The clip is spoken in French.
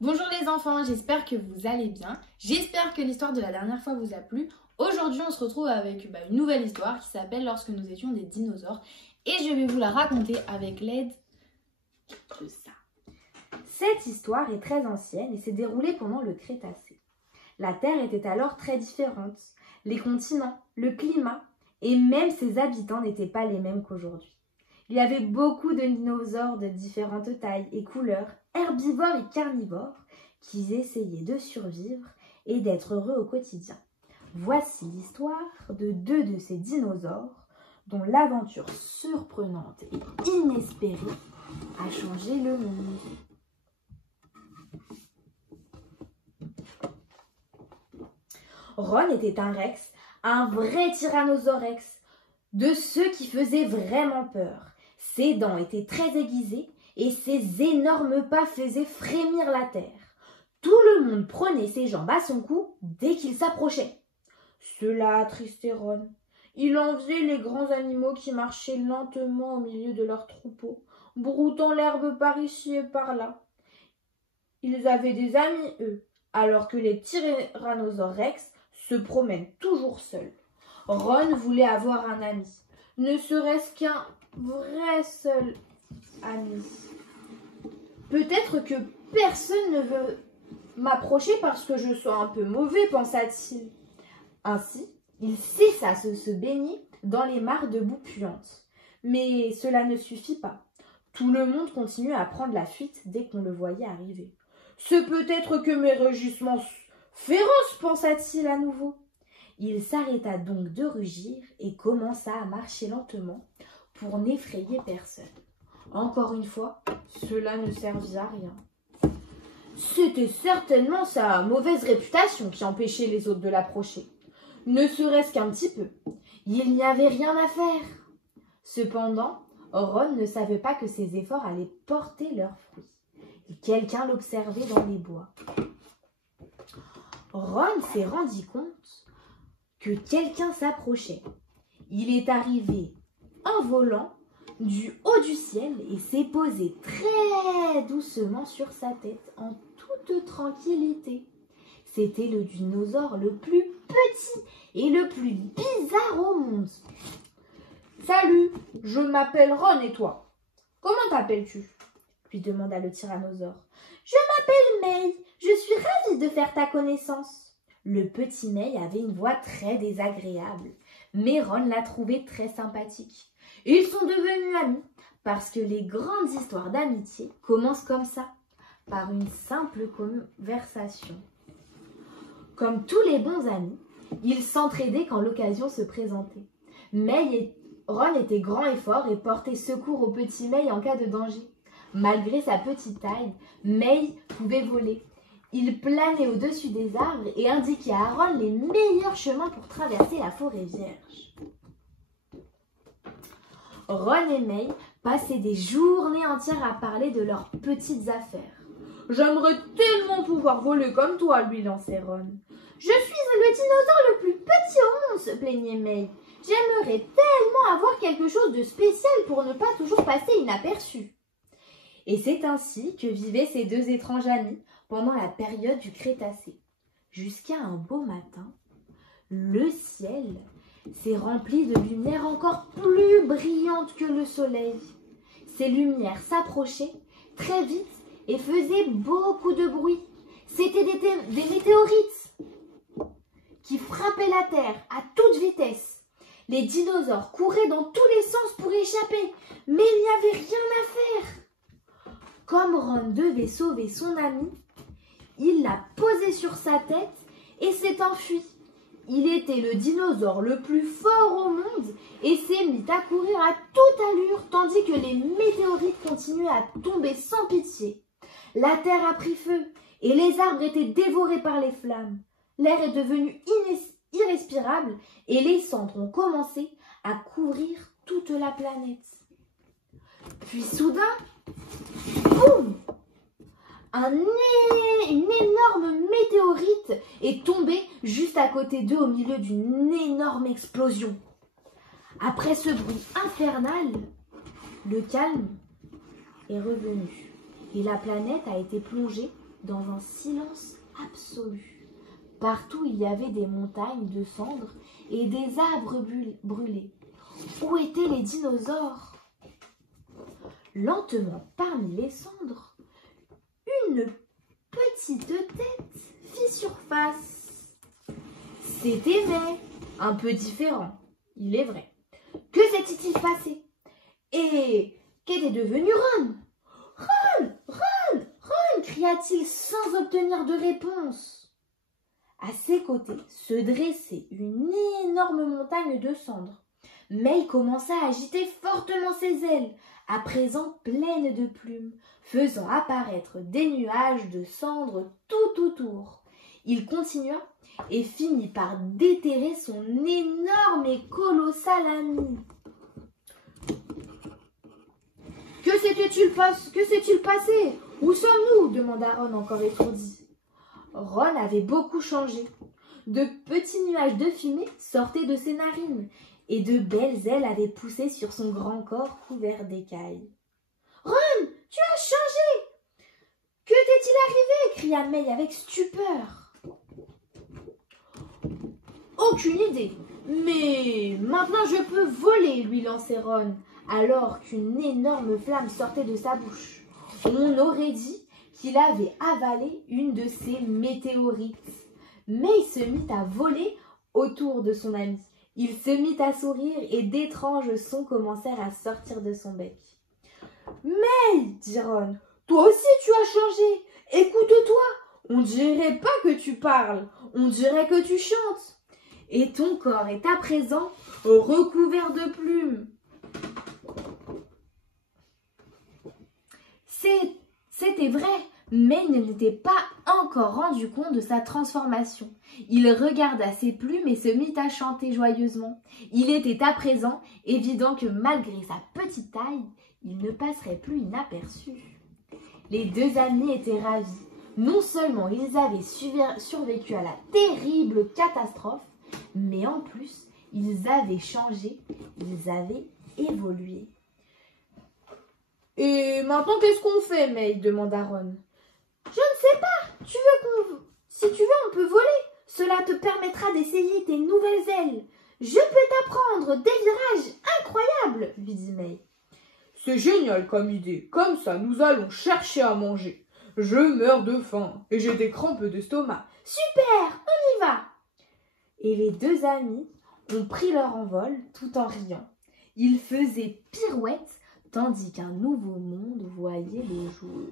Bonjour les enfants, j'espère que vous allez bien. J'espère que l'histoire de la dernière fois vous a plu. Aujourd'hui, on se retrouve avec une nouvelle histoire qui s'appelle Lorsque nous étions des dinosaures. Et je vais vous la raconter avec l'aide de ça. Cette histoire est très ancienne et s'est déroulée pendant le Crétacé. La Terre était alors très différente. Les continents, le climat et même ses habitants n'étaient pas les mêmes qu'aujourd'hui. Il y avait beaucoup de dinosaures de différentes tailles et couleurs, herbivores et carnivores, qui essayaient de survivre et d'être heureux au quotidien. Voici l'histoire de deux de ces dinosaures dont l'aventure surprenante et inespérée a changé le monde. Ron était un rex, un vrai tyrannosaure-rex, de ceux qui faisaient vraiment peur. Ses dents étaient très aiguisées et ses énormes pas faisaient frémir la terre. Tout le monde prenait ses jambes à son cou dès qu'il s'approchait. Cela attristait Ron. Il enviait les grands animaux qui marchaient lentement au milieu de leur troupeau, broutant l'herbe par ici et par là. Ils avaient des amis, eux, alors que les tyrannosaures rex se promènent toujours seuls. Ron voulait avoir un ami, ne serait-ce qu'un vrai seul ami. Peut-être que personne ne veut m'approcher parce que je sois un peu mauvais, pensa-t-il. Ainsi, il cessa de se baigner dans les mares de boue puantes. Mais cela ne suffit pas. Tout le monde continuait à prendre la fuite dès qu'on le voyait arriver. C'est peut-être que mes rugissements féroces, pensa-t-il à nouveau. Il s'arrêta donc de rugir et commença à marcher lentement pour n'effrayer personne. Encore une fois, cela ne servit à rien. C'était certainement sa mauvaise réputation qui empêchait les autres de l'approcher. Ne serait-ce qu'un petit peu. Il n'y avait rien à faire. Cependant, Ron ne savait pas que ses efforts allaient porter leurs fruits. Et quelqu'un l'observait dans les bois. Ron s'est rendu compte que quelqu'un s'approchait. Il est arrivé en volant du haut du ciel et s'est posé très doucement sur sa tête en toute tranquillité. C'était le dinosaure le plus petit et le plus bizarre au monde. « Salut, je m'appelle Ron et toi? Comment t'appelles-tu » lui demanda le tyrannosaure. « Je m'appelle May, je suis ravie de faire ta connaissance. » Le petit May avait une voix très désagréable, mais Ron l'a trouvé très sympathique. Ils sont devenus amis parce que les grandes histoires d'amitié commencent comme ça, par une simple conversation. Comme tous les bons amis, ils s'entraidaient quand l'occasion se présentait. May et Ron étaient grands et forts et portaient secours au petit May en cas de danger. Malgré sa petite taille, May pouvait voler. Il planait au-dessus des arbres et indiquait à Ron les meilleurs chemins pour traverser la forêt vierge. Ron et May passaient des journées entières à parler de leurs petites affaires. « J'aimerais tellement pouvoir voler comme toi, lui lançait Ron. « Je suis le dinosaure le plus petit au monde, se plaignait May. J'aimerais tellement avoir quelque chose de spécial pour ne pas toujours passer inaperçu. » Et c'est ainsi que vivaient ces deux étranges amis pendant la période du Crétacé. Jusqu'à un beau matin, le ciel s'est rempli de lumière encore plus brillante que le soleil. Ces lumières s'approchaient très vite et faisaient beaucoup de bruit. C'étaient des météorites qui frappaient la Terre à toute vitesse. Les dinosaures couraient dans tous les sens pour échapper, mais il n'y avait rien à faire. Comme Ron devait sauver son ami, il l'a posé sur sa tête et s'est enfui. Il était le dinosaure le plus fort au monde et s'est mis à courir à toute allure tandis que les météorites continuaient à tomber sans pitié. La terre a pris feu et les arbres étaient dévorés par les flammes. L'air est devenu irrespirable et les cendres ont commencé à couvrir toute la planète. Puis soudain, boum! Une énorme météorite est tombée juste à côté d'eux au milieu d'une énorme explosion. Après ce bruit infernal, le calme est revenu et la planète a été plongée dans un silence absolu. Partout, il y avait des montagnes de cendres et des arbres brûlés. Où étaient les dinosaures? Lentement, parmi les cendres, une petite tête fit surface. C'était May, un peu différent, il est vrai. Que s'était-il passé? Et qu'était devenu Ron? Ron, Ron, Ron, cria-t-il sans obtenir de réponse. À ses côtés se dressait une énorme montagne de cendres. May commença à agiter fortement ses ailes, à présent pleines de plumes, faisant apparaître des nuages de cendres tout autour. Il continua et finit par déterrer son énorme et colossal ami. Que s'est-il passé? Où sommes-nous? Demanda Ron encore étourdi. Ron avait beaucoup changé. De petits nuages de fumée sortaient de ses narines et de belles ailes avaient poussé sur son grand corps couvert d'écailles. « Ron, tu as changé! Que t'est-il arrivé? » cria May avec stupeur. « Aucune idée, mais maintenant je peux voler, » lui lançait Ron, alors qu'une énorme flamme sortait de sa bouche. On aurait dit qu'il avait avalé une de ces météorites. May se mit à voler autour de son ami. Il se mit à sourire et d'étranges sons commencèrent à sortir de son bec. « May, dit Ron, toi aussi tu as changé. Écoute-toi, on dirait pas que tu parles, on dirait que tu chantes. Et ton corps est à présent recouvert de plumes. » C'était vrai, mais il ne s'était pas encore rendu compte de sa transformation. Il regarda ses plumes et se mit à chanter joyeusement. Il était à présent évident que malgré sa petite taille, il ne passerait plus inaperçu. Les deux amis étaient ravis. Non seulement ils avaient survécu à la terrible catastrophe, mais en plus, ils avaient changé, ils avaient évolué. « Et maintenant, qu'est-ce qu'on fait, May ?» demanda Ron. « Je ne sais pas. Si tu veux, on peut voler. Cela te permettra d'essayer tes nouvelles ailes. Je peux t'apprendre des virages incroyables, » lui dit May. « C'est génial comme idée. Comme ça, nous allons chercher à manger. Je meurs de faim et j'ai des crampes d'estomac. »« Super, on y va !» Et les deux amis ont pris leur envol tout en riant. Ils faisaient pirouette tandis qu'un nouveau monde voyait le jour.